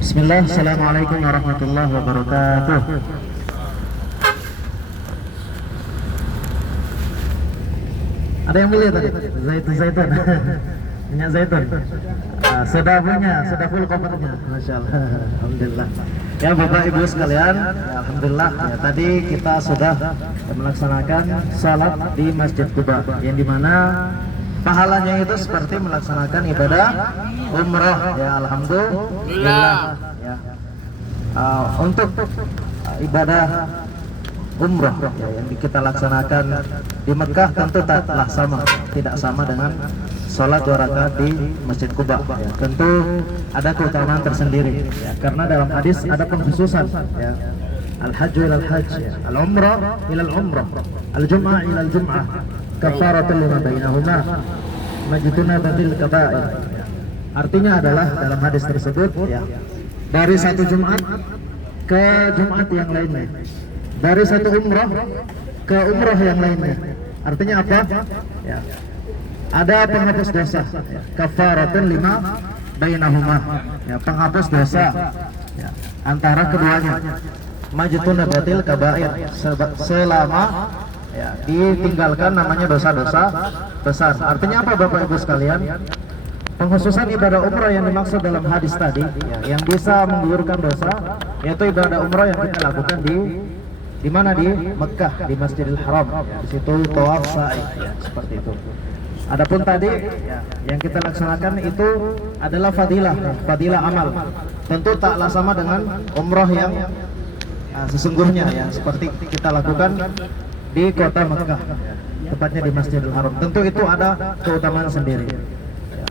Bismillah, Assalamualaikum warahmatullahi wabarakatuh. Ada yang beli tadi? Zaitun. Minyak zaitun. Sudah punya, sudah full kopernya. Masya Allah. Alhamdulillah. Ya Bapak Ibu sekalian, ya, Alhamdulillah. Ya, tadi kita sudah melaksanakan salat di Masjid Quba, yang dimana pahalanya itu seperti melaksanakan ibadah umrah. Ya Alhamdulillah. Ya. Untuk ibadah umrah ya, yang kita laksanakan di Mekah tentu taklah sama, tidak sama dengan sholat 2 rakaat di Masjid Quba. Ya, tentu ada keutamaan tersendiri. Ya, karena dalam hadis ada pengkhususan. Ya. Al-hajj ilal hajj, ya. Al-umrah ilal umrah, al-jum'ah ilal jum'ah, kafaratun lima bainahuma, majtunibatil kaba'ir. Artinya adalah dalam hadis tersebut, ya, dari satu Jumat ke Jumat yang lainnya, dari satu umrah ke umrah yang lainnya. Artinya apa? Ya, ada penghapus dosa, ya. Kafaratun lima bainahuma, ya, penghapus dosa, ya, antara keduanya. Majtunibatil kaba'ir, selama ya, ditinggalkan namanya dosa-dosa besar. Artinya apa Bapak Ibu sekalian? Pengkhususan ibadah umrah yang dimaksud dalam hadis tadi, ya, yang bisa menggugurkan dosa, yaitu ibadah umrah yang kita lakukan di mana, di Mekah, di Masjidil Haram. Ya, di situ tawaf sa'i, ya, seperti itu. Adapun tadi ya, yang kita laksanakan itu adalah fadilah, ya, fadilah amal. Tentu taklah sama dengan umrah yang sesungguhnya, ya, seperti kita lakukan di kota Mekah, ya, tepatnya di Masjidil Haram. Tentu itu ada keutamaan sendiri.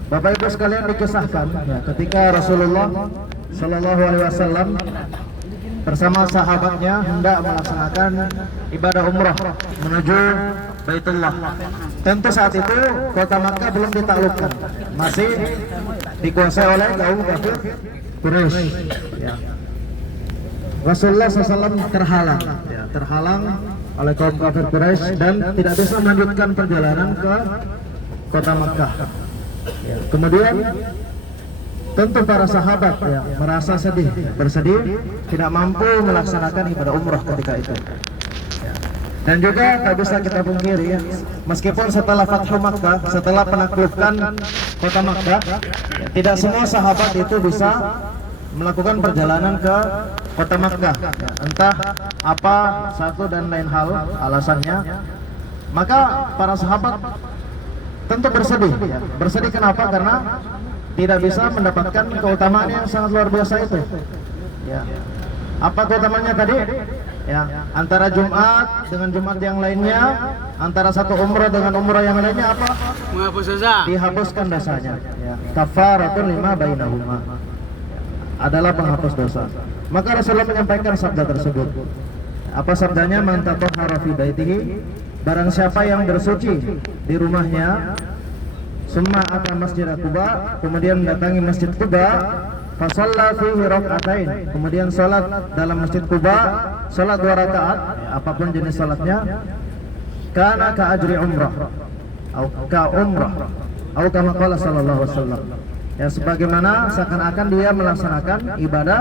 Bapak Ibu sekalian, dikisahkan ya, ketika Rasulullah Shallallahu Alaihi Wasallam bersama sahabatnya hendak melaksanakan ibadah umrah menuju Baitullah. Tentu saat itu kota Makkah belum ditaklukkan, masih dikuasai oleh kaum kafir Quraisy. Ya. Rasulullah SAW terhalang, ya, terhalang oleh kaum kafir Quraisy dan tidak bisa melanjutkan perjalanan ke kota Makkah. Ya, kemudian tentu para sahabat ya, merasa sedih, bersedih, tidak mampu melaksanakan ibadah umrah ketika itu. Ya. Dan juga tak bisa kita pungkiri, ya, meskipun setelah Fathu Makkah, setelah penaklukan kota Makkah, ya, tidak semua sahabat itu bisa melakukan perjalanan ke kota Makkah. Ya, entah apa satu dan lain hal alasannya, maka para sahabat tentu bersedih, ya. Bersedih kenapa? Karena tidak bisa mendapatkan keutamaan yang sangat luar biasa itu. Ya. Apa keutamaannya tadi? Ya, antara Jumat dengan Jumat yang lainnya, antara satu umrah dengan umrah yang lainnya apa? Menghapus dosa. Dihapuskan dosanya. Ya. Kafaratun lima bainahuma. Adalah penghapus dosa. Maka Rasulullah menyampaikan sabda tersebut. Apa sabdanya? Man tatahhara fi baitihi, barang siapa yang bersuci di rumahnya, summa ata Masjid Quba, kemudian mendatangi Masjid Quba, fa shalla fihi rak'atain, kemudian salat dalam Masjid Quba, salat 2 rakaat, apapun jenis salatnya, kana ka ajri umrah atau ka umrah atau kama qala sallallahu alaihi wasallam. Ya, sebagaimana seakan-akan dia melaksanakan ibadah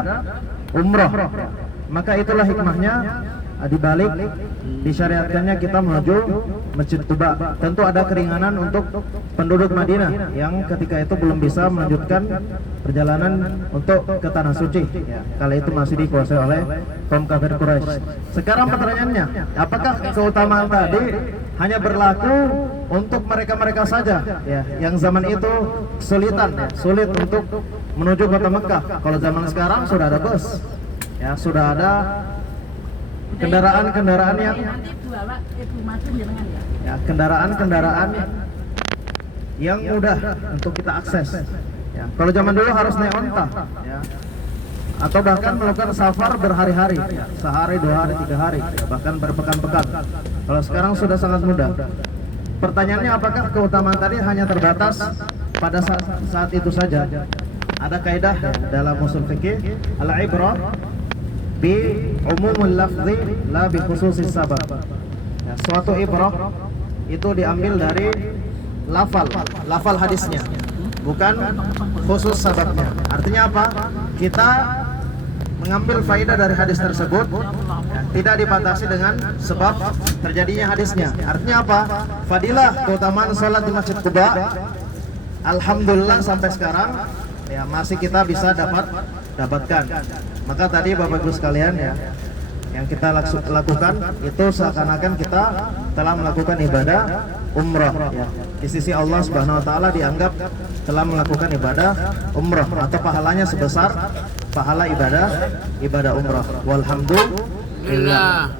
umrah. Maka itulah hikmahnya di balik disyariatkannya kita menuju Masjid Quba. Tentu ada keringanan untuk penduduk Madinah yang ketika itu belum bisa melanjutkan perjalanan untuk ke tanah suci, ya, kala itu masih dikuasai oleh kaum kafir Quraisy. Sekarang pertanyaannya, apakah keutamaan tadi hanya berlaku untuk mereka-mereka saja, ya, yang zaman itu kesulitan, ya, sulit untuk menuju kota Mekah? Kalau zaman sekarang sudah ada bus, ya, sudah ada kendaraan-kendaraan yang ya, kendaraan-kendaraan yang mudah untuk kita akses. Ya, kalau zaman dulu harus naik onta, ya, atau bahkan melakukan safar berhari-hari, ya, sehari, 2 hari, 3 hari, ya, bahkan berpekan-pekan. Kalau sekarang sudah sangat mudah. Pertanyaannya, apakah keutamaan tadi hanya terbatas pada saat itu saja? Ada kaidah, ya, dalam usul fikih, al-ibrah bi umumul lafzi la bi khususis sabab. Ya, suatu ibrah itu diambil dari lafal hadisnya, bukan khusus sababnya. Artinya apa? Kita mengambil faedah dari hadis tersebut, tidak dibatasi dengan sebab terjadinya hadisnya. Artinya apa? Fadilah keutamaan sholat di Masjid Quba, alhamdulillah sampai sekarang ya masih kita bisa dapatkan. Maka tadi Bapak Ibu sekalian ya, yang kita lakukan itu seakan-akan kita telah melakukan ibadah umrah ya. Di sisi Allah Subhanahu wa taala dianggap telah melakukan ibadah umrah atau pahalanya sebesar pahala ibadah umrah. Walhamdulillah.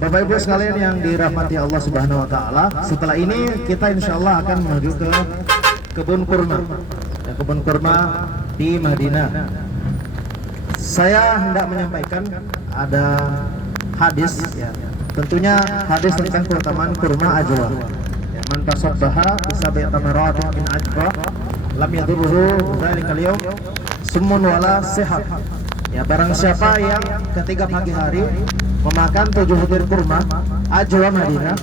Bapak Ibu sekalian yang dirahmati Allah Subhanahu wa taala, setelah ini kita insyaallah akan menuju ke kebun kurma. Ya, kebun kurma di Madinah. Saya hendak menyampaikan ada hadis ya. Tentunya hadis tentang keutamaan kurma ajwa. Ya, man tasabbaha bisabi tamaratin min ajwa lam yadurruhu dzalikal yawm summun wala sihat. Ya, barang siapa yang ketika pagi hari memakan 7 butir kurma ajwa Madinah,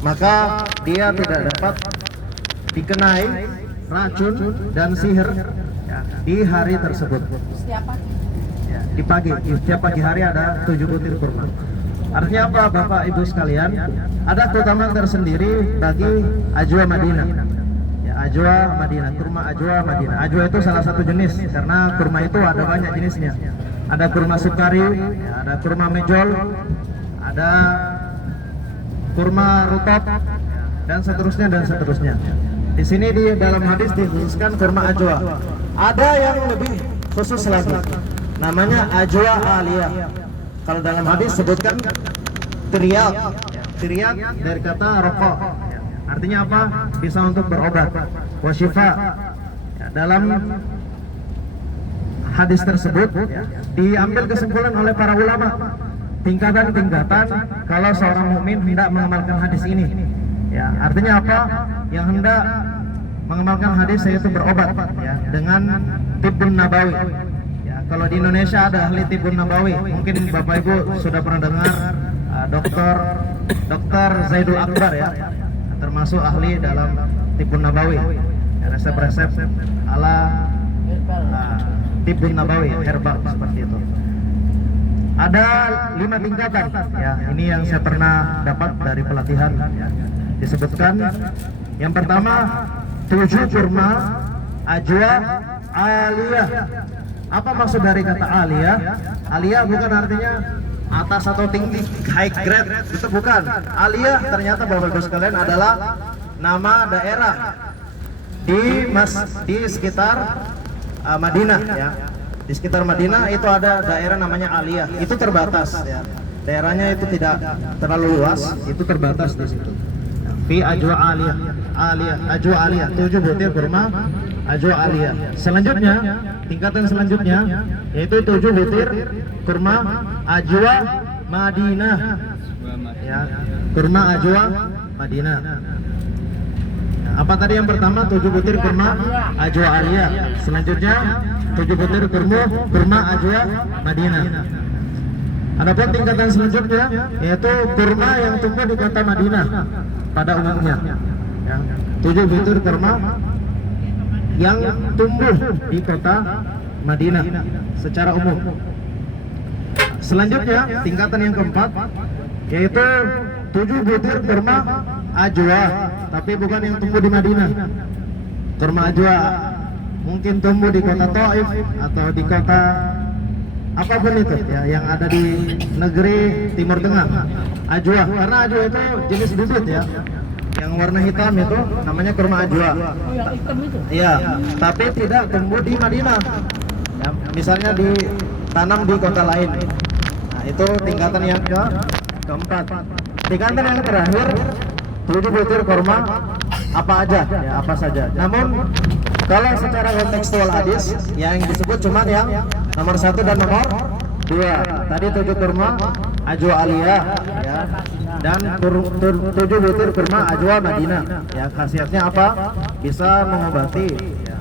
maka dia tidak dapat dikenai racun dan sihir ya, di hari tersebut. Ya, di setiap pagi hari ada 7 butir kurma. Artinya apa Bapak Ibu sekalian? Ada keutamaan tersendiri bagi ajwa Madinah. Ya, ajwa Madinah, kurma ajwa Madinah. Ajwa itu salah satu jenis karena kurma itu ada banyak jenisnya. Ada kurma sukari, ya, ada kurma mejol, ada kurma rutab, dan seterusnya. Di sini di dalam hadis dikhususkan kurma ajwa. Ada yang lebih khusus lagi, namanya ajwa aliyah. Kalau dalam hadis sebutkan tiryak. Tiryak dari kata rokok. Artinya apa? Bisa untuk berobat. Wasyifa. Ya, dalam hadis tersebut ya, diambil kesimpulan oleh para ulama tingkatan-tingkatan kalau seorang mukmin hendak mengamalkan hadis ini. Ya, artinya apa? Yang hendak mengamalkan hadis yaitu berobat ya, dengan Tibbun Nabawi. Ya, kalau di Indonesia ada ahli Tibbun Nabawi, mungkin Bapak Ibu sudah pernah dengar Dokter Zaidul Akbar ya, termasuk ahli dalam Tibbun Nabawi. Ya, resep-resep ala Tibbun Nabawi, herbal seperti itu. Ada 5 tingkatan ya, ini yang saya pernah dapat dari pelatihan ya. Disebutkan yang pertama 7 kurma ajwa aliyah. Apa maksud dari kata aliyah? Aliyah bukan artinya atas atau tinggi, high grade, itu bukan. Aliyah ternyata Bapak Ibu sekalian adalah nama daerah di sekitar Madinah ya. Di sekitar Madinah itu ada daerah namanya Aliyah. Itu terbatas ya. Daerahnya itu tidak terlalu luas, itu terbatas di situ. Fi ajwa aliyah. Ajwa aliyah, 7 butir kurma ajwa aliyah. Selanjutnya, tingkatan selanjutnya yaitu 7 butir kurma ajwa Madinah. Ya, kurma ajwa Madinah. Apa tadi yang pertama? 7 butir kurma ajwa aliyah. Selanjutnya 7 butir kurma ajwa Madinah. Adapun tingkatan selanjutnya yaitu kurma yang tumbuh di kota Madinah pada umumnya. Ya, 7 butir kurma yang tumbuh di kota Madinah secara umum. Selanjutnya tingkatan yang keempat yaitu 7 butir kurma ajwa, tapi bukan yang tumbuh di Madinah. Kurma ajwa mungkin tumbuh di kota Taif atau di kota apapun itu ya, yang ada di negeri Timur Tengah. Ajwa, karena ajwa itu jenis bibit ya, yang warna hitam itu namanya kurma ajwa. Oh, yang hitam itu? Iya, tapi tidak tumbuh di Madinah ya, misalnya ditanam di kota lain. Nah, itu tingkatan yang keempat. Tingkatan yang terakhir 7 butir kurma apa aja ya, apa saja. Namun kalau secara kontekstual hadis yang disebut cuma yang nomor 1 dan nomor 2. Tadi 7 kurma ajwa aliyah ya, dan 7 butir kurma ajwa Madinah. Ya, khasiatnya apa? Bisa mengobati ya,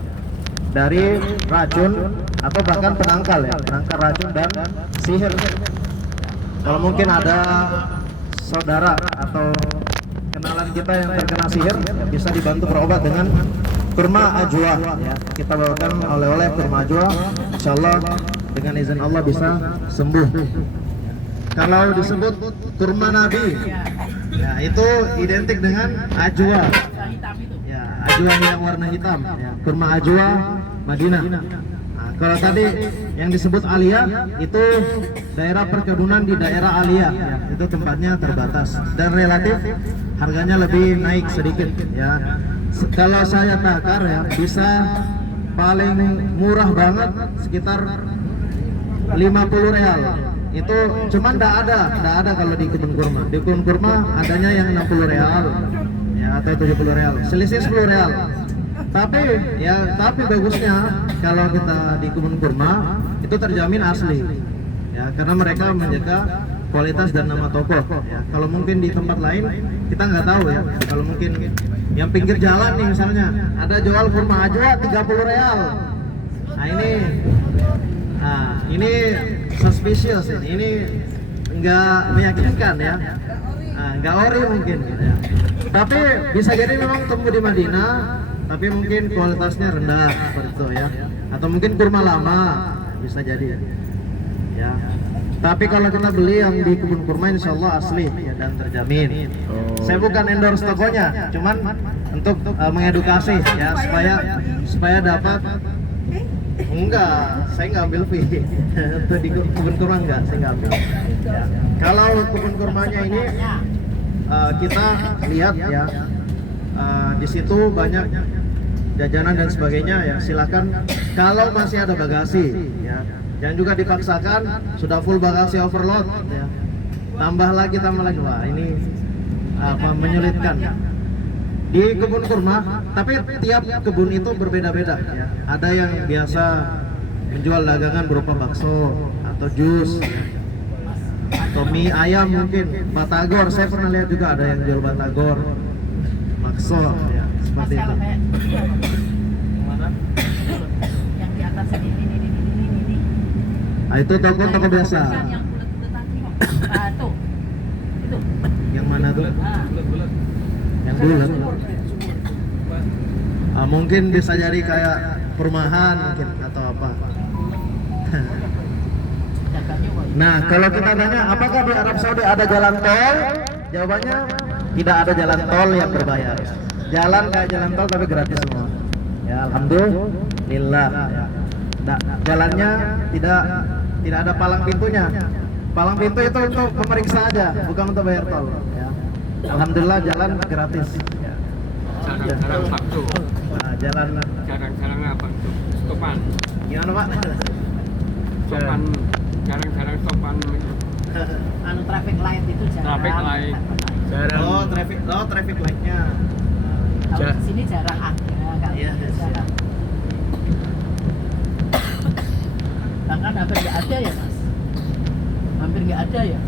dari racun atau bahkan penangkal ya, penangkal racun dan sihir. Kalau mungkin ada saudara atau kenalan kita yang terkena sihir, ya bisa dibantu berobat dengan kurma ajwa ya. Kita bawakan oleh-oleh kurma ajwa. Insyaallah dengan izin Allah bisa sembuh. Kalau disebut kurma Nabi, ya itu identik dengan ajwa. Ya, ajwa yang warna hitam. Ya, kurma ajwa Madinah. Nah, kalau tadi yang disebut Aliyah itu daerah perkebunan di daerah Aliyah. Ya, itu tempatnya terbatas dan relatif harganya lebih naik sedikit. Ya, kalau saya takar ya bisa paling murah banget sekitar 50 real. Itu cuman tidak ada kalau di kebun kurma. Di kebun kurma adanya yang 60 real ya atau 70 real. Selisih 10 real. Tapi bagusnya kalau kita di kebun kurma itu terjamin asli. Ya, karena mereka menjaga kualitas dan nama toko ya. Kalau mungkin di tempat lain kita nggak tahu ya. Kalau mungkin yang pinggir jalan nih misalnya ada jual kurma ajwa 30 real. Ini suspicious ini nggak meyakinkan ya. Nggak ori mungkin ya. Tapi bisa jadi memang tumbuh di Madinah tapi mungkin kualitasnya rendah seperti itu ya. Atau mungkin kurma lama bisa jadi ya. Tapi kalau kita beli yang di kebun kurma insya Allah asli ya, dan terjamin. Saya bukan endorse tokonya, cuman untuk mengedukasi ya supaya dapat. Enggak, saya nggak ambil fee. Untuk di kebun kurma enggak, saya nggak ambil. Ya. Kalau kebun kurmanya ini kita lihat ya, di situ banyak jajanan dan sebagainya ya. Silakan kalau masih ada bagasi ya. Jangan juga dipaksakan sudah full bagasi overload ya. Tambah lagi wah ini menyulitkan. Di kebun kurma, tapi tiap kebun itu berbeda-beda ya. Ada yang biasa menjual dagangan berupa bakso atau jus ya. Atau mie ayam mungkin, batagor, saya pernah lihat juga ada yang jual batagor, bakso ya, seperti itu. Yang di atas ini. Itu toko biasa. Yang bulat-bulat tadi. Tuh. Itu. Yang mana tuh? Yang bulat. Mungkin bisa jadi kayak perumahan mungkin atau apa. Nah, kalau kita tanya apakah di Arab Saudi ada jalan tol? Jawabannya tidak ada jalan tol yang berbayar. Jalan kayak jalan tol tapi gratis semua. Ya, alhamdulillah. Nah, jalannya tidak ada palang pintunya. Palang pintu itu untuk memeriksa aja, bukan untuk bayar tol. Ya. Alhamdulillah jalan gratis. Ya. Jarang-jarang waktu. Nah, jalan Jarang-jarang apa tuh? Stopan. gimana Pak? Stopan. Jarang-jarang stopan. Traffic light itu jarang. Traffic light. Jarang. Traffic lightnya. Kalau di sini jarang ada. Iya, Jarang. Bahkan hampir nggak ada ya Mas. Hampir nggak ada ya.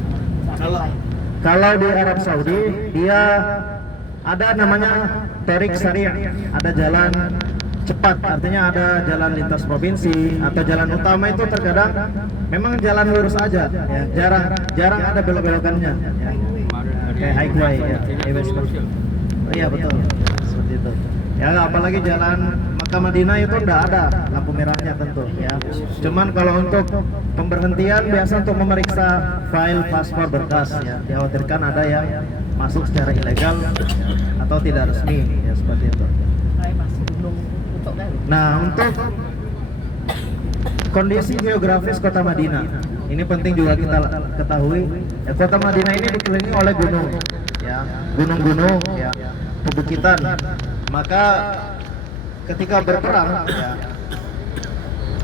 Kalau di Arab Saudi dia ada namanya Tariq Sari', ada jalan cepat, artinya ada jalan lintas provinsi atau jalan utama itu terkadang memang jalan lurus aja ya, jarang ada belok-belokannya ya. Kayak highway ya, highway seperti itu. Oh, iya betul, seperti itu. Ya apalagi jalan Makkah Madinah itu enggak ada lampu merahnya tentu ya. Cuman kalau untuk pemberhentian biasa untuk memeriksa file paspor berkas ya, dikhawatirkan ada yang masuk secara ilegal atau tidak resmi ya seperti itu. Nah, untuk kondisi geografis kota Madinah ini penting juga kita ketahui ya, kota Madinah ini dikelilingi oleh gunung ya, gunung-gunung ya, perbukitan. Maka ketika berperang ya,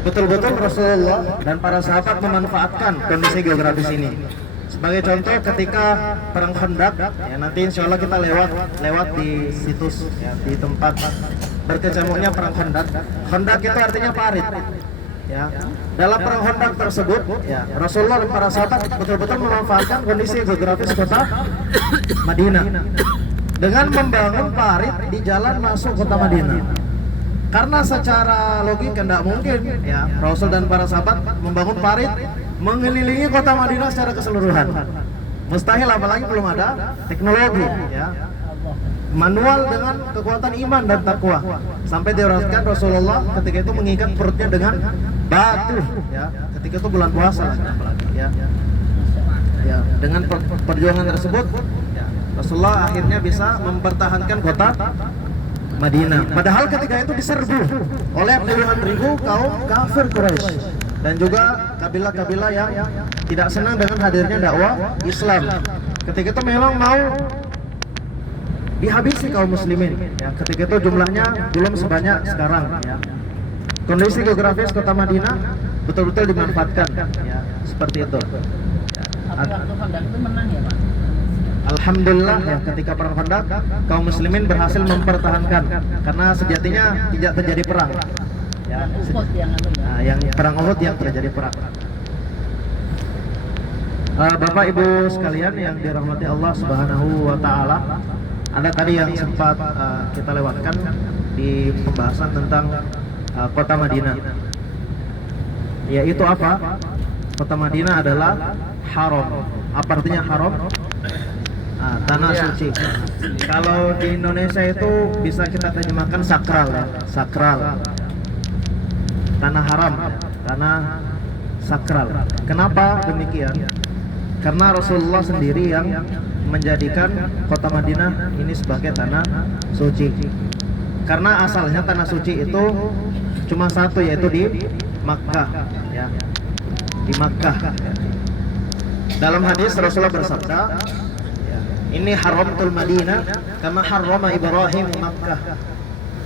betul-betul Rasulullah dan para sahabat memanfaatkan kondisi geografis ini. Sebagai contoh ketika perang Khandaq ya, nanti insya Allah kita lewat di situs ya, di tempat berkecamuknya perang Khandaq. Khandaq itu artinya parit ya. Dalam perang Khandaq tersebut ya, Rasulullah dan para sahabat betul-betul memanfaatkan kondisi geografis kota Madinah dengan membangun parit di jalan masuk kota Madinah. Karena secara logika tidak mungkin ya Rasul dan para sahabat membangun parit mengelilingi kota Madinah secara keseluruhan. Mustahil, apalagi belum ada teknologi ya. manual dengan kekuatan iman dan takwa. Sampai diriwayatkan Rasulullah ketika itu mengikat perutnya dengan batu, ya. Ketika itu bulan puasa, ya. Ya, dengan perjuangan tersebut, ya, Rasulullah akhirnya bisa mempertahankan kota Madinah. Padahal ketika itu diserbu oleh puluhan ribu kaum kafir Quraisy dan juga kabilah-kabilah yang tidak senang dengan hadirnya dakwah Islam. Ketika itu memang mau dihabisi kaum muslimin. Ya, ketika itu jumlahnya belum sebanyak sekarang. Ya. Kondisi geografis kota Madinah betul-betul dimanfaatkan. Ya, seperti itu. Tapi waktu Khandaq itu menang ya Pak? Alhamdulillah, ya, ketika perang Khandaq kaum muslimin berhasil mempertahankan karena sejatinya tidak terjadi perang. Ya, Uhud yang itu ya. nah, yang perang Uhud yang terjadi perang. Bapak Ibu sekalian yang dirahmati Allah Subhanahu wa taala, ada tadi yang sempat kita lewatkan di pembahasan tentang kota Madinah. Yaitu apa? Kota Madinah adalah haram. Apa artinya haram? Tanah suci. Kalau di Indonesia itu bisa kita terjemahkan sakral, ya. Sakral. Tanah haram, ya. Tanah sakral. Kenapa demikian? Karena Rasulullah sendiri yang menjadikan kota Madinah ini sebagai tanah suci. Karena asalnya tanah suci itu cuma satu, yaitu di Makkah, ya. Di Makkah. Dalam hadis Rasulullah bersabda, ini haramtul Madinah kama harrama Ibrahim Makkah.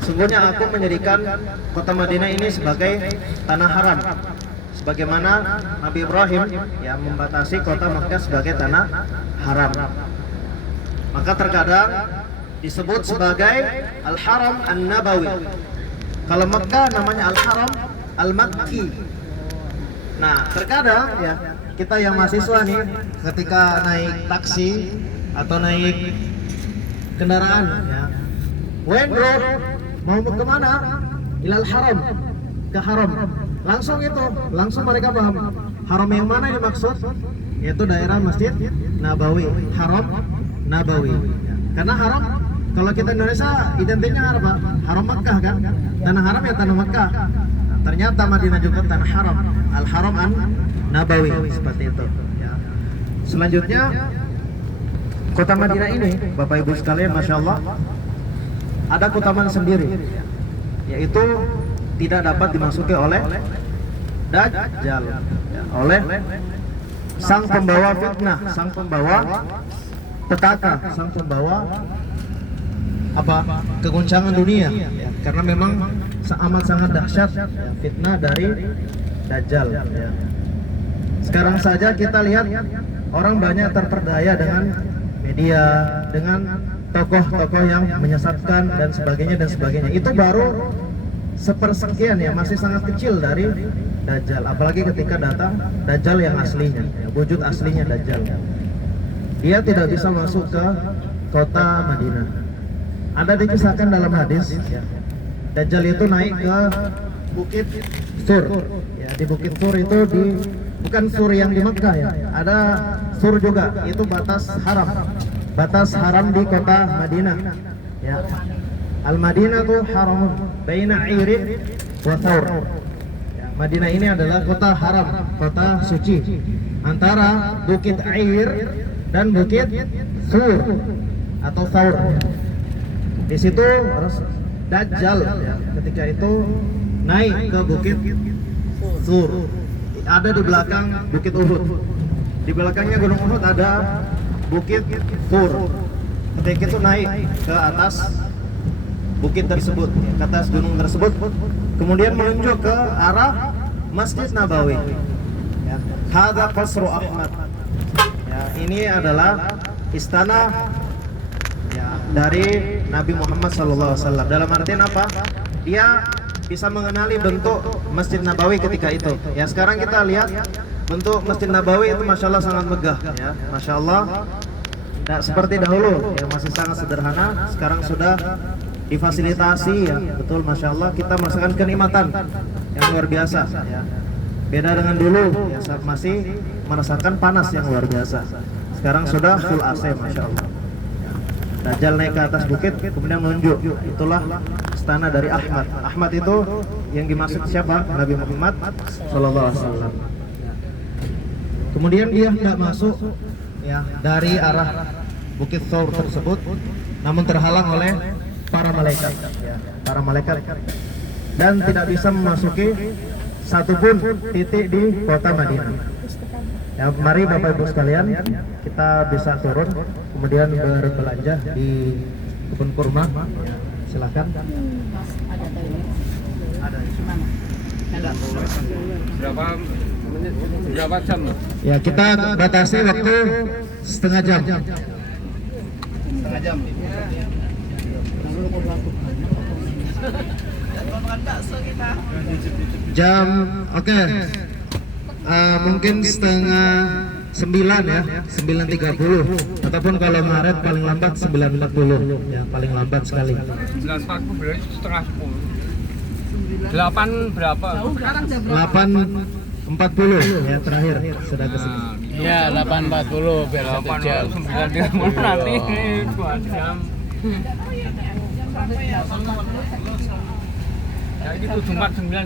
Sungguhnya aku menjadikan kota Madinah ini sebagai tanah haram, sebagaimana Nabi Ibrahim yang membatasi kota Makkah sebagai tanah haram. Maka terkadang disebut sebagai Al-Haram An-Nabawi. Kalau Makkah namanya Al-Haram Al-Makki. Nah, terkadang ya kita yang mahasiswa nih ketika naik taksi atau naik kendaraan, ya, when bro mau kemana? Ilal haram, ke haram. Langsung mereka paham haram yang mana yang dimaksud, yaitu daerah Masjid Nabawi, Haram Nabawi. Karena haram kalau kita Indonesia identiknya apa? Haram Makkah kan? Tanah haram ya tanah Makkah. Ternyata Madinah juga tanah haram, Al-Haram An-Nabawi, seperti itu. Ya. Selanjutnya kota Madinah ini, Bapak Ibu sekalian, Masya Allah, ada keutamaan sendiri, yaitu tidak dapat dimasuki oleh Dajjal, ya, oleh sang pembawa fitnah, sang pembawa petaka, sang pembawa keguncangan dunia, ya. Karena memang amat sangat dahsyat, ya, fitnah dari Dajjal, ya. Sekarang saja kita lihat orang banyak terperdaya dengan media, dengan tokoh-tokoh yang menyesatkan dan sebagainya. Itu baru sepersekian, ya, masih sangat kecil dari Dajjal. Apalagi ketika datang Dajjal yang aslinya, ya, wujud aslinya Dajjal. Dia tidak bisa masuk ke kota Madinah. Ada dikisahkan dalam hadis, ya, Dajjal itu naik ke Bukit Sur, ya, di Bukit Sur itu bukan sur yang di Makkah, ya, ada sur juga, itu batas haram di kota Madinah, ya. Al-Madinah itu haramun baina irin wa thawr, ya, Madinah ini adalah kota haram, kota suci antara Bukit Air dan Bukit Sur atau Thawr. Di situ Dajjal, ya, ketika itu naik ke Bukit Sur, ada di belakang Bukit Uhud. Di belakangnya Gunung Uhud ada Bukit Sur. Ketika itu naik ke atas bukit tersebut, ke atas gunung tersebut, kemudian menunjuk ke arah Masjid Nabawi. Ya, hadza Qasru Ahmad. Ya, ini adalah istana, ya, dari Nabi Muhammad SAW. Dalam artian apa? Dia bisa mengenali bentuk Masjid Nabawi ketika itu. Ya, sekarang kita lihat bentuk Masjid Nabawi itu Masya Allah sangat megah, ya, Masya Allah. Nah, seperti dahulu, ya, masih sangat sederhana. Sekarang sudah difasilitasi, ya, betul, Masya Allah. Kita merasakan kenikmatan yang luar biasa, ya. Beda dengan dulu, ya, saat masih merasakan panas yang luar biasa. Sekarang sudah full AC, Masya Allah. Dajjal naik ke atas bukit kemudian menunjuk, itulah istana dari Ahmad. Ahmad itu yang dimaksud siapa? Nabi Muhammad Sallallahu Alaihi Wasallam. Kemudian dia tidak masuk ya dari arah bukit Thawr tersebut, namun terhalang oleh para malaikat, ya, para malaikat, dan tidak bisa memasuki satupun titik di kota Madinah. Ya, mari Bapak Ibu sekalian, kita bisa turun kemudian berbelanja di kebun kurma. Ya, silakan. Mas, ada toilet? Ada. Gimana? Enggak. Berapa menit? Berapa jam? Ya, kita batasi waktu setengah jam. Jam, oke. Mungkin setengah 9 ya, 9.30 ataupun kalau Maret paling lambat 9.40 ya, paling lambat sekali. 9.40 berarti setengah 10. 8 berapa? Sekarang jam 8.40 ya, terakhir sudah ke sini. Ya, 8.40 biar 1 jam. 9.30 nanti 2 jam. Ya itu Jumat 9.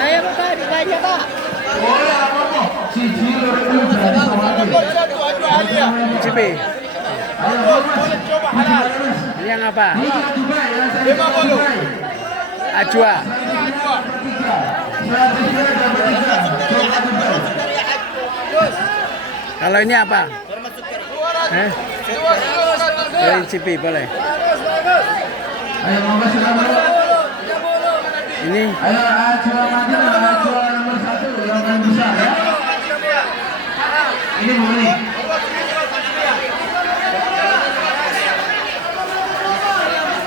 Ayo Pak, dibaca Pak. Cipi. Ini yang apa? Ajwa. Kalau ini apa? Dari Cipi boleh. Ini Ayo Ajwa Madinah, Ajwa nomor 1 yang paling besar ya. Ini boleh.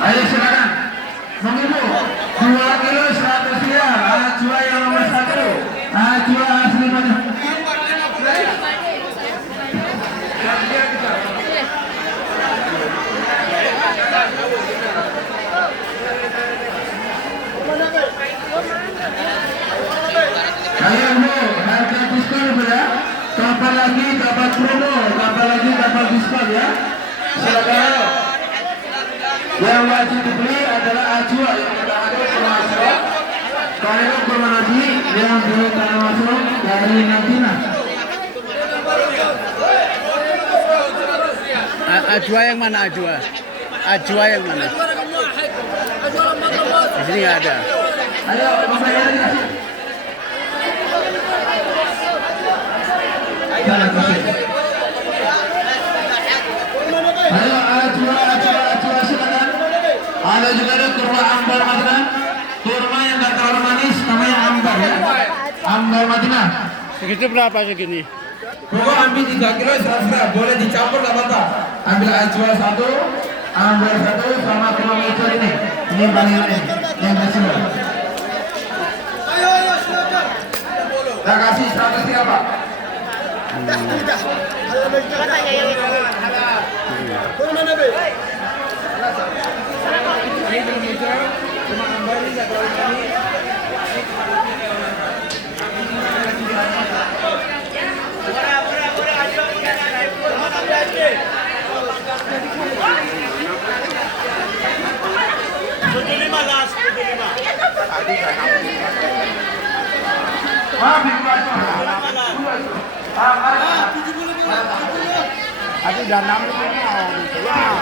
Ayo silakan. Bang Ibu, 2 kilo 100 riyal. Ajwa yang nomor 1. Ajwa asli mana? Ayo Bu, harga diskon Bu ya. Kapan lagi dapat promo, kapan lagi dapat diskon ya. Silakan ayo. Yang wajib dibeli adalah Ajwa yang ada termasuk. Kalau kurma Nabi yang beli termasuk dari Madinah. Ajwa yang mana Ajwa? Ajwa yang mana? Di sini nggak ada. Ayo membayarnya. Ayo Ajwa silakan. Ada juga ada kurma ambar Madinah. Kurma yang nggak terlalu manis namanya ambar ya. Ambar Madinah. Segitu berapa segini? Pokok ambil 3 kilo 100 boleh dicampur nggak apa-apa. Ambil Ajwa 1, ambar 1 sama kurma mecor ini. Ini paling ini yang kecil. Ayo silakan. Kita kasih 100 ya Pak. Ada danam itu. Wow.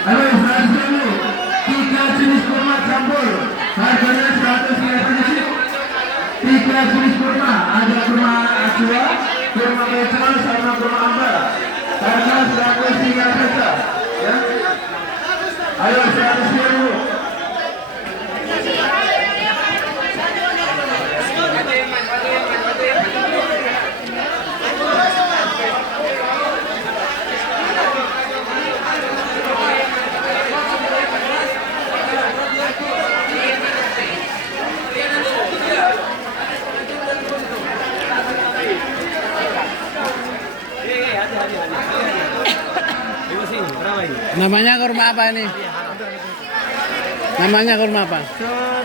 Halo, 100 dulu. 3 jenis kurma campur. Harganya 100 ribu. 3 Dua, kurma Besma sama kurma Amba. Karena sudah posisinya saja. Ya. Ayo 100.000. Namanya kurma apa ini? Namanya kurma apa?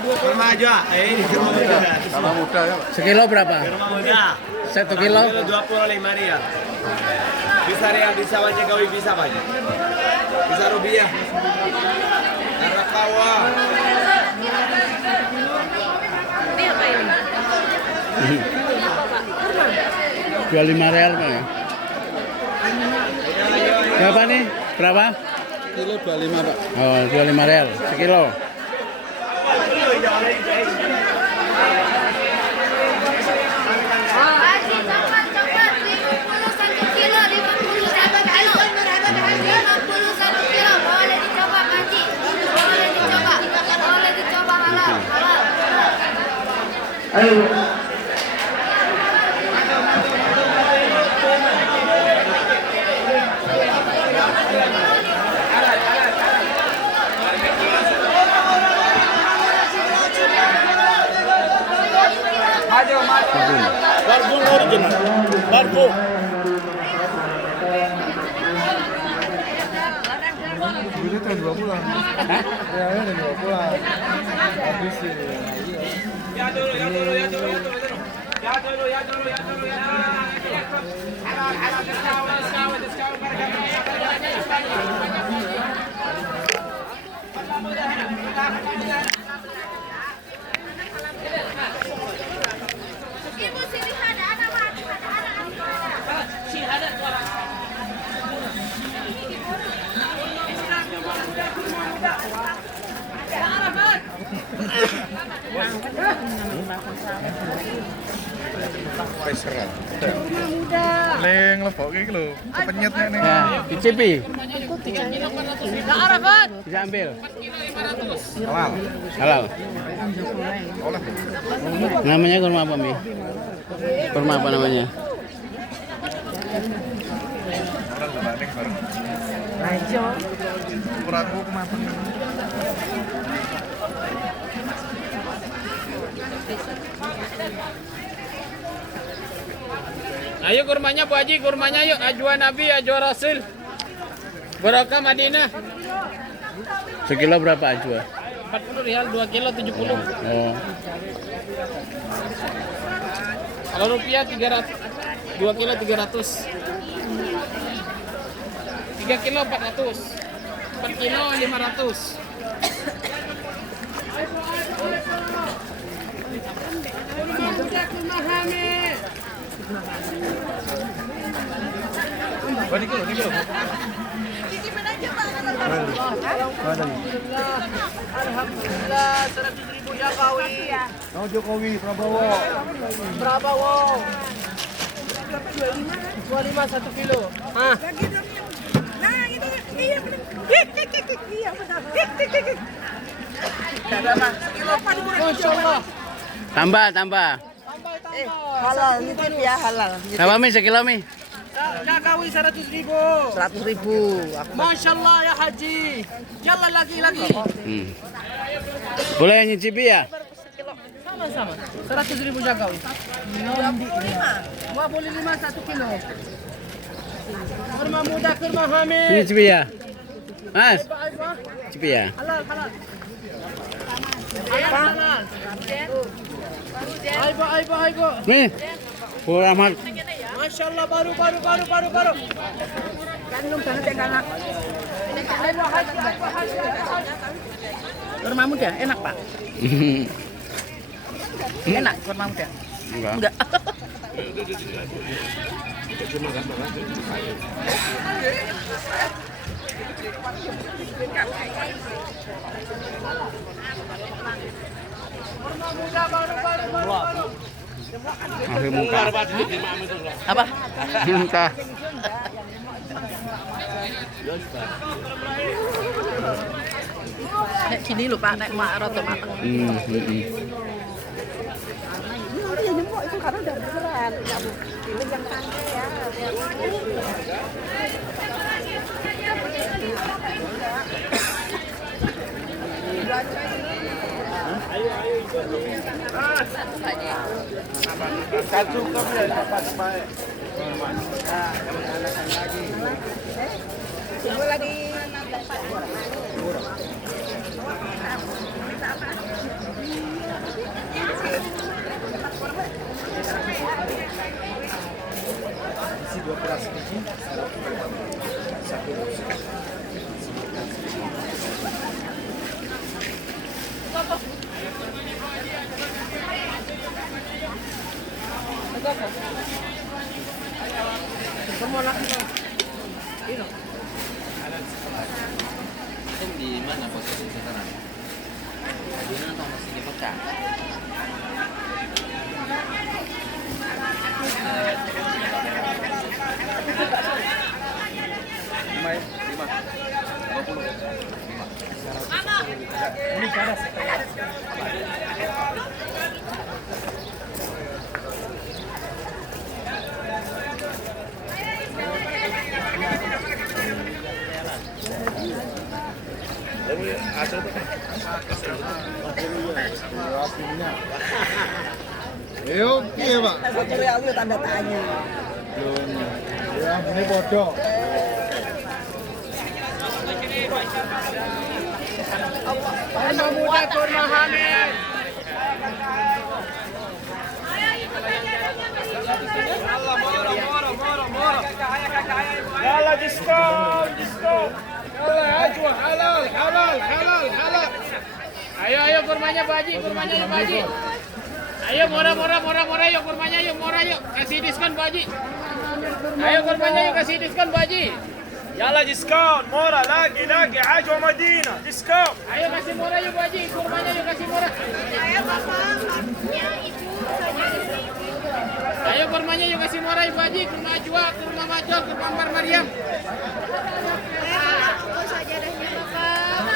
Kurma aja, ini kurma muda. Kalau muda ya, Sekilo berapa? Kurma muda. 1 kilo? Kilo 25 rial. Bisa rial, bisa wajah gawi, bisa banyak. Bisa rupiah. Karena kawa. Ini apa ini? 25 real Pak ya? Berapa nih? Berapa? kilo 25 Pak. Oh, 25 real. Sekilo. Haji coklat 51 kilo, 51 kilo, 51 kilo, boleh dicoba Haji, boleh dicoba halal. Ayo. Barbun original. Barbun. Ini tahun 2 bulan. Ya, ini 2 bulan. Habis sih. Ibu sini ada anak, Peseran. Leng lebok iki lho, kepenyetnya nih. Ya, dicipi. Bisa ambil. Halal. Halal. Oleh. Namanya kurma apa, Mi? Kurma apa namanya? Orang lebaning bareng. Ayo. Kurangku kemapan. Ayo kurmanya Bu Haji, kurmanya yuk. Ajwa Nabi, ajwa Rasul. Barokah Madinah. Sekilo berapa ajwa? 40 rial, 2 kilo 70. Oh. Kalau rupiah 300. 2 kilo 300. 3 kilo 400. 4 kilo 500. Alhamdulillah 100.000 Jokowi. Oh Jokowi, Prabowo. Prabowo. 25 1 kilo. Ah. Masya Allah. Tambah. Halal, nitip ya halal. Berapa, Mi? Sekilo, Mi? Jokowi 100.000. 100.000. Masya Allah ya Haji. Jalan lagi. Hmm. Boleh nyicipi ya? Sama-sama. 100.000 Jokowi. 25. 25 1 kilo. Kurma muda, kurma hamil. Nyicipi ya? Mas, Aiba. nyicipi ya? Halal. Halal. Aiba. Mi, Bu Rahmat. Masya Allah baru. Kandung banget ya anak. Aiba Haji. Kurma muda enak, Pak. Enak kurma muda. Enggak. Kurma muda baru. Akhir muka. Apa? Muka. Nek sini lho Pak, nek mak rada mateng. Itu karena udah beneran. Pilih yang santai ya. Satu cukup ya, dapat baik. Tunggu lagi. Di mana posisi sekarang? Di mana masih di Mekah? Oke Pak. Satu real itu tanda tanya. Ya, ini bodoh. Muda kurma hamil. Yalla diskon. Yalla ajwa halal. Ayo kurmanya Pak Haji, yuk Pak Haji. Ayo murah yuk kurmanya yuk, yuk. Kasih diskon Pak Haji. Ayo kurmanya yuk kasih diskon Pak Haji. يلا ديسكاونت مورا لاقي عجوة مدينة ديسكاونت. Ayo kasih murah yuk Pak Haji, kurmanya yuk kasih murah. Saya bapak, ya ibu, Ayo kurmanya yuk kasih murah yuk Pak Haji, kurma ajwa, kurma majol, kurma Mbar Maryam. oh sajadahnya bapak.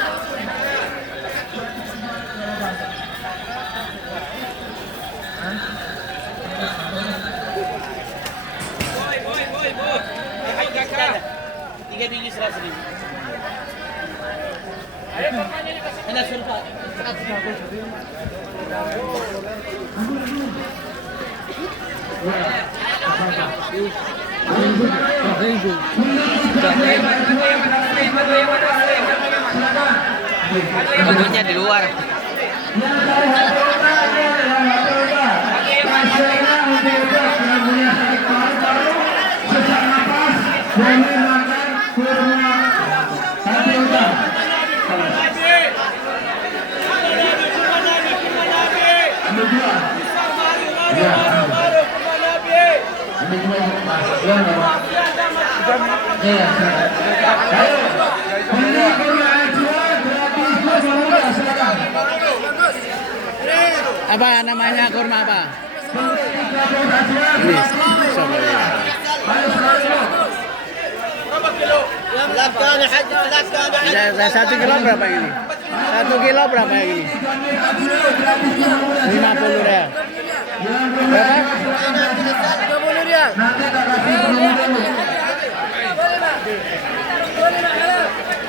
Boy. 3 biji 100.000. Ayo kurmanya yuk kasih. Enak suruh Pak. Bagunya di luar. Apa namanya kurma apa? Ini. Ya, 1 kilo berapa ini? 1 kilo berapa yang ini? 50 real. Berapa? 30 real.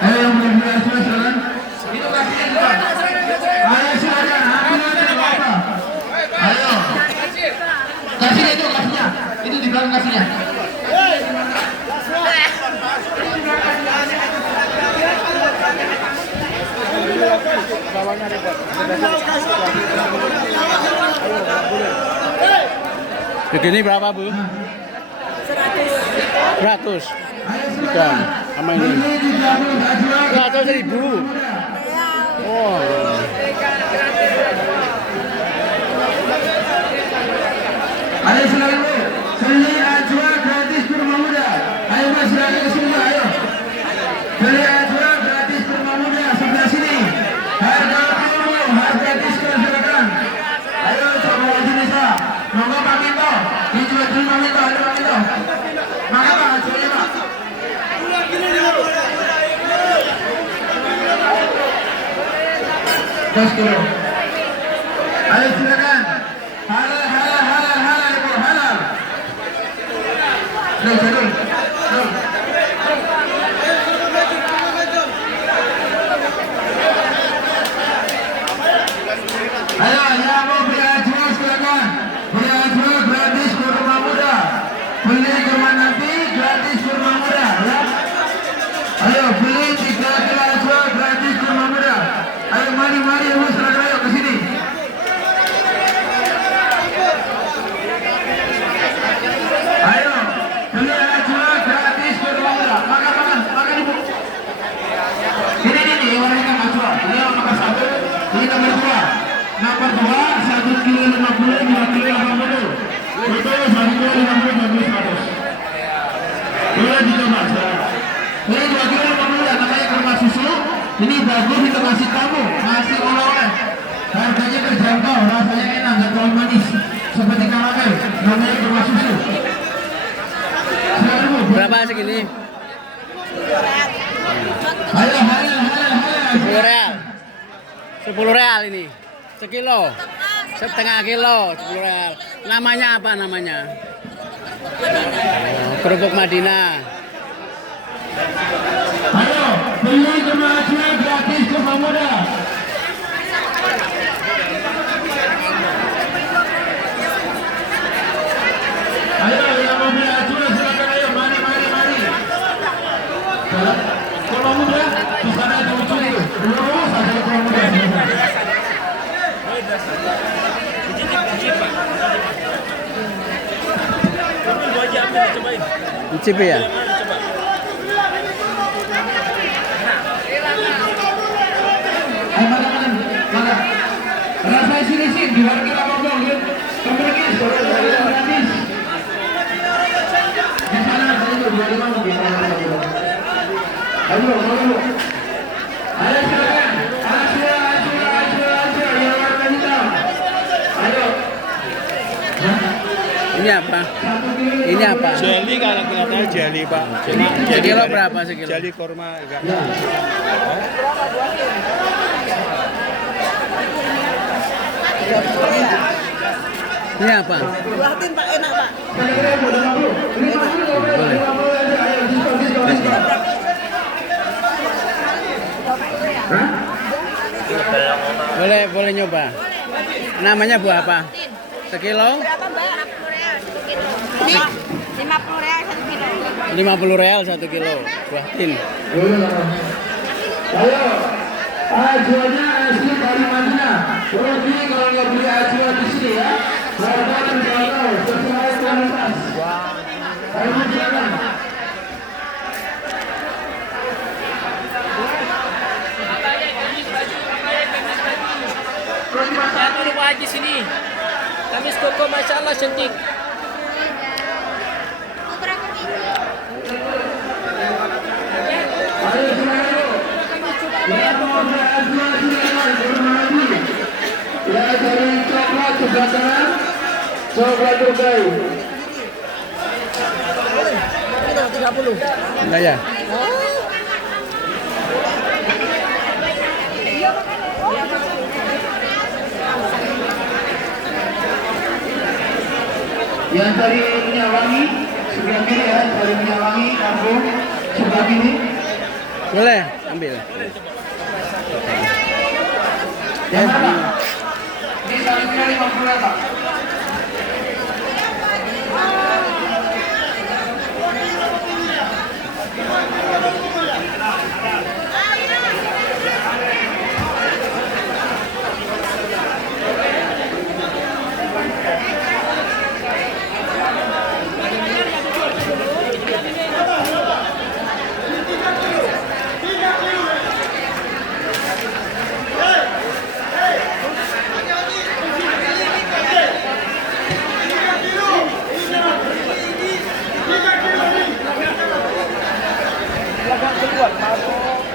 Ayo yang belum punya silakan. Itu kasihnya dua. Ayo silakan. Ayo. Kasihnya itu kasihnya. Itu di belakang kasihnya. Begini berapa Bu? 100. Ikan sama ini. 100.000. Oh. Ayo silakan Bu. Beli ajwa gratis kurma muda. Ayo Mas silakan ke sini ayo. Beli ajwa gratis kurma muda sebelah sini. Harga promo, harga diskon silakan. Ayo coba wajib bisa. Monggo Terus turun. Ayo silakan. Halal, halal, halal, halal, ibu, halal. Nih, jadi. Ayo, yang mau beli ajwa silakan. Beli ajwa gratis kurma muda. Beli kurma nanti gratis kurma muda, ya. Ayo beli 3 kilo ajwa gratis kurma muda. Ayo mari ibu silakan ayo ke sini. Ayo beli ajwa gratis kurma muda. Makan ibu. Ini warnanya ajwa. Ini makan satu. Ini nomor 2. Nomor 2 1 kilo 50, 2 kilo 80. Itu 1 kilo 50 dan 100. Boleh dicoba. Ini 2 kilo 50 ya, namanya kurma susu. Ini bagus kita kasih tamu, masih oleh-oleh. Harganya terjangkau, rasanya enak, nggak terlalu manis. Seperti karamel, namanya kurma susu. Berapa segini? Ayo. 10 real. 10 real ini. Sekilo. Setengah kilo, 10 real. Namanya apa namanya? Kerupuk Madinah. Ayo, beli kurma ajwa gratis kurma muda. Ayo, yang mau beli ajwa silakan ayo, mari. Kurma muda, di sana ada ujung itu. Lurus ada kurma muda. Icip ya? Ayo makan. Rasanya sini di luar kita ngomong ya. Kembali gratis. Di sana ada itu 25 di sana. Ayo. Ayo silakan. Ajwa yang warna hitam. Ayo. Ini apa? Ini apa? Jeli kalau kelihatannya jeli Pak. Sekilo berapa sekilo? Jeli kurma enggak. Ini apa? Buatin Pak, enak Pak. Boleh nyoba. Namanya buah apa? Sekilo? Berapa Mbak? 50 real 1 kilo. Ini 50 real 1 kilo. Buah tin. Ayo, ajwanya asli dari Madinah. Jadi kalau nggak beli ajwa di sini ya, harga terjangkau sesuai kualitas. Ayo silakan. Satu dulu Pak Haji sini. Kamis koko Masya Allah cantik. Ayo silakan. Ya mau beli ajwa silakan bermandi. Ya dari coklat sebelah kanan, coklat Dubai. Kita 30. Enggak ya? Yang dari minyak wangi sebelah kiri ya, dari minyak wangi karbo sebelah kiri. Boleh ambil. Yang mana? Ini tarifnya 50 Pak.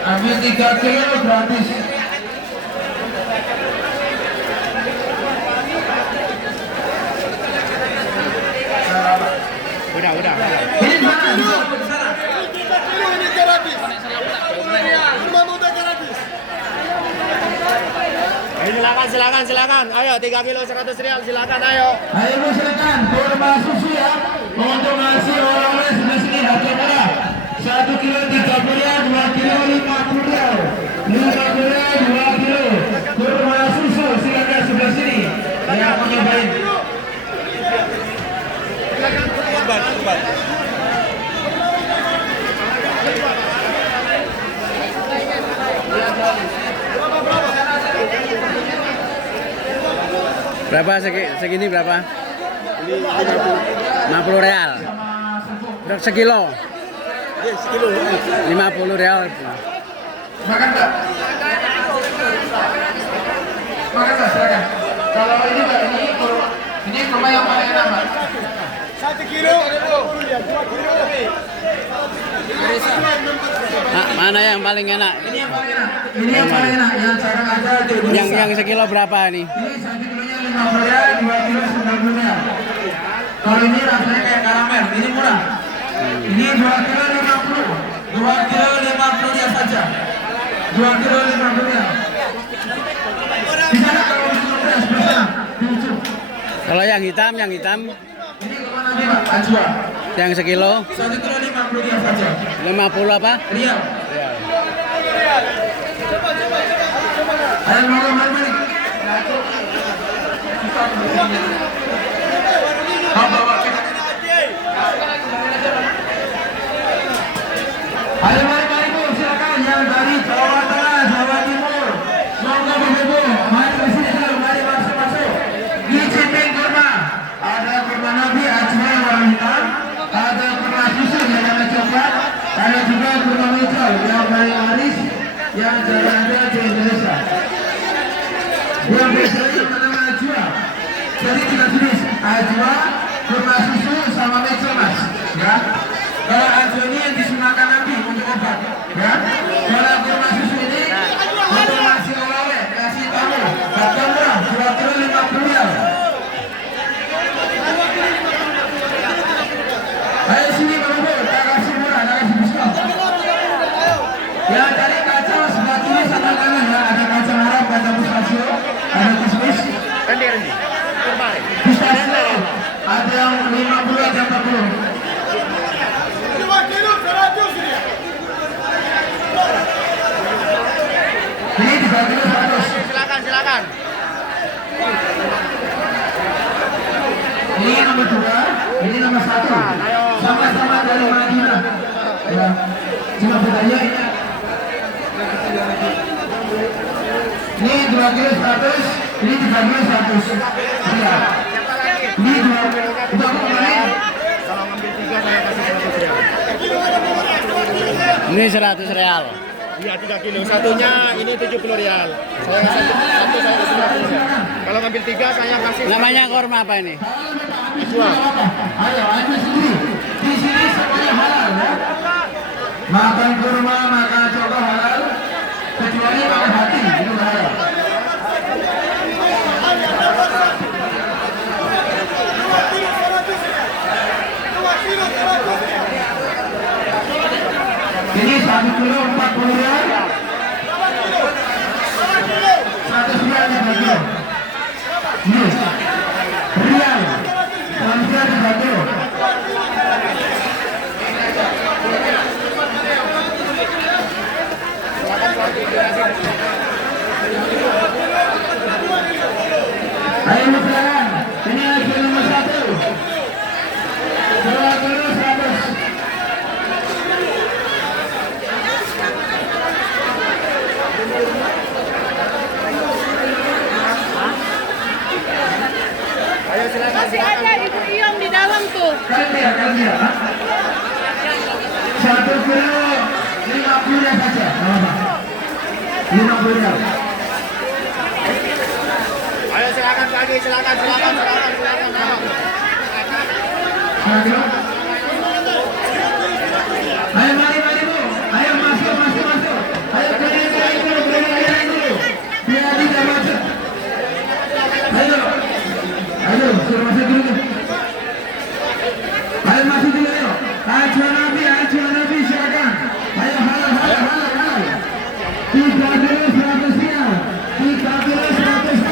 Ambil 3 kilo gratis. Udah. Ini mana? Di sana. Ini gratis. Kurma muda gratis. silakan. Ayo 3 kilo 100 rial silakan ayo. Ayo Bu silakan, kurma susu ya. Untuk ngasih oleh-oleh sebelah sini harga murah. 1 kilo 30 rial, 2 kilo 50 rial. 50 rial 2 kilo. Kurma susu silakan sebelah sini. Yang mau nyobain. Berapa segini berapa? 50 real. Berapa sekilo? 50 real. Makan Mbak? Makan Mbak, silakan. Kalau ini Mbak, ini kurma yang paling enak Mbak. 1 kilo 2 kilo lebih. Mana yang paling enak? Ini yang paling enak. Ini yang paling enak. Yang jarang ada di Indonesia. Yang sekilo berapa nih? Ini 1 kilonya 50 rial, 2 kilo 90 rial. Kalau ini rasanya kayak karamel, ini murah. Ini 2 kilo 50. 2 kilo 50 rial saja. 2 kilo 50 rial. Di sana kalau untuk beras bersama, di ujung. Kalau yang hitam? Ini kemana nih Pak? Ajwa. Yang sekilo? 1 kilo 50 rial saja. 50 apa? Rial. Ayo mari. Bawa kita. Ayo mari Bu, silakan yang dari Jawa Tengah, Jawa Timur. Semoga Ibu, mari ke sini dulu, mari masuk. Di Ciping kurma. Ada kurma Nabi Ajwa warna hitam, ada kurma susu yang warna coklat, ada juga kurma hijau yang paling laris yang jarang ada di Indonesia. Yang biasanya bernama Ajwa. Jadi kita tulis Ajwa, kurma susu sama meco Mas, ya. Kalau Ajwa ini yang disunahkan Nabi untuk obat, ya. Kalau kurma susu ini untuk ngasih oleh, kasih tamu, harga murah, 2 kilo 50 rial. Ayo sini Bapak Bu, tak kasih murah, tak kasih diskon. Ya dari kaca sebelah kiri sama kanan ya, ada kacang Arab, kacang pistachio, ada kismis. Pistachio, ada yang 50, ada yang 40. 2 kilo 100 rial. Ini 3 kilo 100. Silakan. Ini nomor 2, ini nomor 1. Sama-sama dari Madinah. Ya, cuma bedanya ini 2 kilo 100, ini 3 kilo 100. Ya. Ini 2 kilo. Udah aku kemarin. Ini 100 real. Iya 3 kilo. Satunya ini 70 rial. Saya satu saya kasih 50 rial. Kalau ngambil 3 saya kasih. Namanya kurma apa ini? Ayo, ambil sendiri. Di sini semuanya halal ya. Makan kurma, makan coklat halal. Kecuali makan hati, itu halal. Ini 1 kilo 40 rial. 100 rial 3 kilo. Ini rial. 100 rial 3 kilo. Ayo silakan. Ini hasil nomor 1. 2 kilo 100. Masih ada Ibu Iyong di dalam tuh. Kalian ya. 1 kilo 50 rial saja. 50 rial. Ayo silakan lagi, silakan. Ayo. Ayo mari Bu. Ayo masuk. Ayo keliling dulu. Biar tidak macet. Ayo, suruh masuk dulu. Ayo masuk dulu ayo. Ajwa Nabi silakan. Ayo halal. 3 kilo 100 rial. 3 kilo 100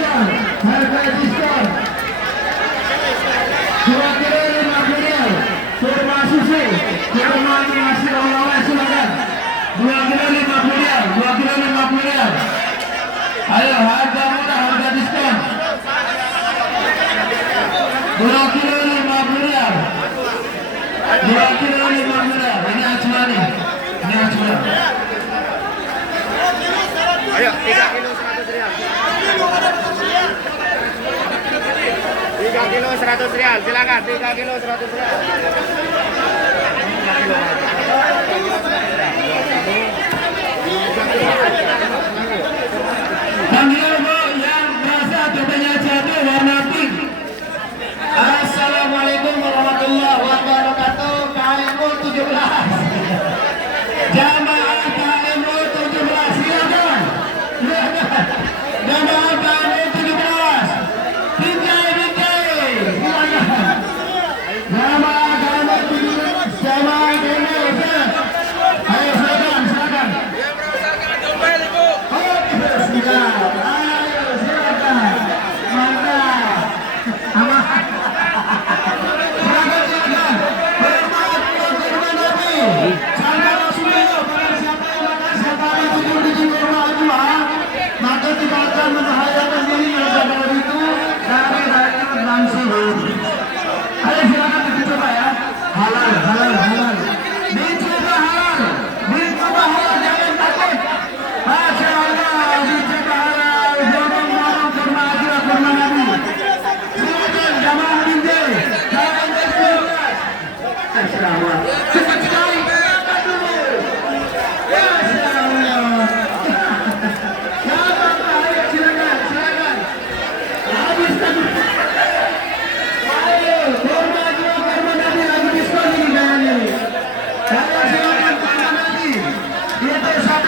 Ayo, 3 kilo 100 rial. 3 kilo 100 rial, silakan. 3 kilo 100 rial. 3 kilo 100 rial.